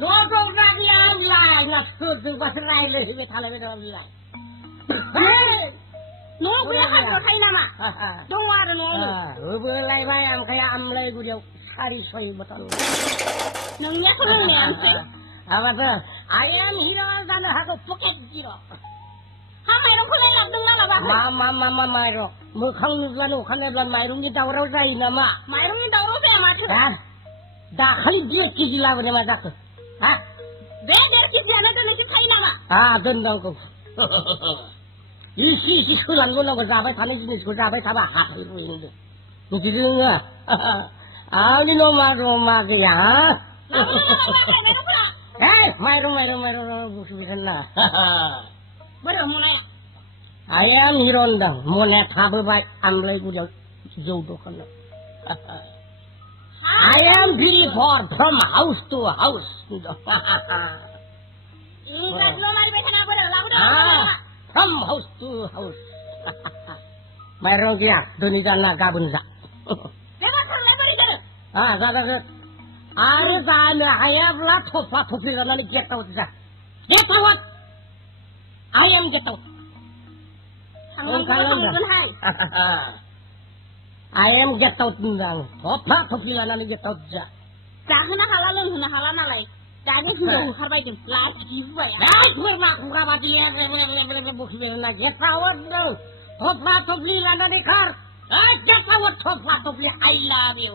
Nodogadian lai na sudu basrai le hibe thale be doli lai. No gue kan kai nama. Dong war no. Ubu lai bai am kaya am lai gu dia sari soi betul. Nangnya ko ne am ke. Apa tu? Ayam hero dan aku poket hero. Ha mai rong ko lai lam dong la ba. Mama mai ro. Mu khang lanu khane lan mai rong ni daw rau sai na ma. Mai rong ni daw ro pe ma thu. Da khali dia ki gila bane ma dak. Ha? Be der ki jana to ne ki kai nama. Dan dong ko. Isi sulan ko na ko jabai thane jinis ko jabai thaba ha thai ru ni. Ni ji nga. Ni lo ma ke ya. Mai ro bu su san na. Baro mo na. Ayam hiron dang mo ne thabu bai am lai gu jo do kan. I am before from house to house. Ingat lo mari be thana baro la From house to house. Mai ro kia duni janna gabun sa. Beba sang le tori kar. Sa. Are sa me ayam la thopa thopi la ni get out sa. Get out. I am get out. Sang kan hal. I am get out ndang. Thopa thopi la ni get out sa. Jangan halal huna halal na lai. Jangan sudah harbai din. La ki ba ya. Merna kura bati ya le bukhi na get out dong. Thopa thopi la ni kar. Get out thopa thopi I love you.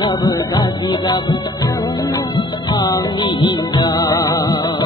Gab gaji gab angin